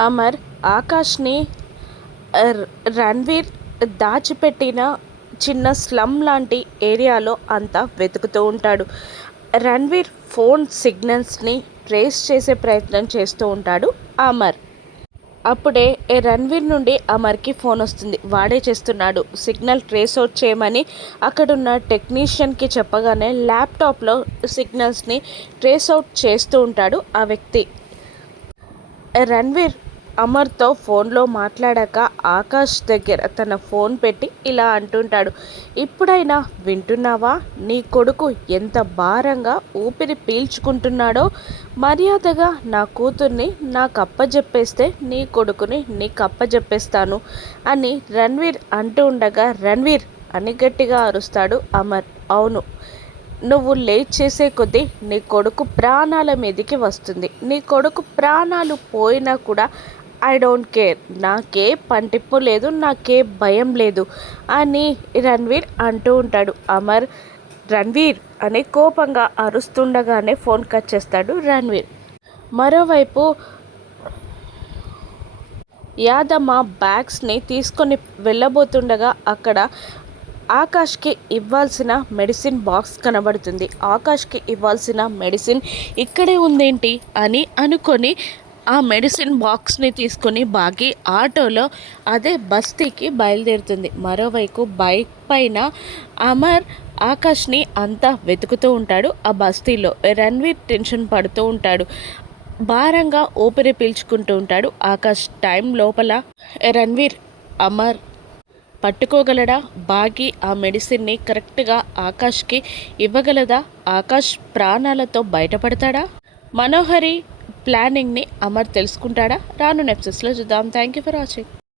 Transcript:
అమర్ ఆకాష్ని ర- రణ్వీర్ దాచిపెట్టిన చిన్న స్లమ్ లాంటి ఏరియాలో అంతా వెతుకుతూ ఉంటాడు. రణ్వీర్ ఫోన్ సిగ్నల్స్ని ట్రేస్ చేసే ప్రయత్నం చేస్తూ ఉంటాడు అమర్. అప్పుడే రణ్వీర్ నుండి అమర్కి ఫోన్ వస్తుంది. వాడే చేస్తున్నాడు. సిగ్నల్ ట్రేస్ అవుట్ చేయమని అక్కడున్న టెక్నీషియన్కి చెప్పగానే ల్యాప్టాప్లో సిగ్నల్స్ని ట్రేస్ అవుట్ చేస్తూ ఉంటాడు ఆ వ్యక్తి. రణ్వీర్ అమర్తో ఫోన్లో మాట్లాడాక ఆకాష్ దగ్గర తన ఫోన్ పెట్టి ఇలా అంటుంటాడు. ఇప్పుడైనా వింటున్నావా? నీ కొడుకు ఎంత భారంగా ఊపిరి పీల్చుకుంటున్నాడో. మర్యాదగా నా కూతుర్ని నాకు అప్పజెప్పేస్తే నీ కొడుకుని నీకు అప్పజెప్పేస్తాను అని రణ్వీర్ అంటూ ఉండగా రణ్వీర్ అని గట్టిగా అరుస్తాడు అమర్. అవును, నువ్వు లేట్ చేసే కొద్దీ నీ కొడుకు ప్రాణాల మీదకి వస్తుంది. నీ కొడుకు ప్రాణాలు పోయినా కూడా ఐ డోంట్ కేర్, నాకే పంటిప్పు లేదు, నాకే భయం లేదు అని రణ్వీర్ అంటూ ఉంటాడు. అమర్ రణ్వీర్ అని కోపంగా అరుస్తుండగానే ఫోన్ కట్ చేస్తాడు రణ్వీర్. మరోవైపు యాదమ్మ బ్యాగ్స్ని తీసుకొని వెళ్ళబోతుండగా అక్కడ ఆకాష్కి ఇవ్వాల్సిన మెడిసిన్ బాక్స్ కనబడుతుంది. ఆకాష్కి ఇవ్వాల్సిన మెడిసిన్ ఇక్కడే ఉందేంటి అని అనుకొని ఆ మెడిసిన్ బాక్స్ని తీసుకొని బాగి ఆటోలో అదే బస్తీకి బయలుదేరుతుంది. మరోవైపు బైక్ పైన అమర్ ఆకాష్ని అంతా వెతుకుతూ ఉంటాడు. ఆ బస్తీలో రణ్వీర్ టెన్షన్ పడుతూ ఉంటాడు. భారంగా ఊపిరి పీల్చుకుంటూ ఉంటాడు ఆకాష్. టైం లోపల రణ్వీర్ అమర్ పట్టుకోగలడా? బాగి ఆ మెడిసిన్ని కరెక్ట్గా ఆకాష్కి ఇవ్వగలదా? ఆకాష్ ప్రాణాలతో బయటపడతాడా? మనోహరి ప్లానింగ్ని అమర్ తెలుసుకుంటాడా? రాను నెప్సెస్లో చూద్దాం. Thank you for watching.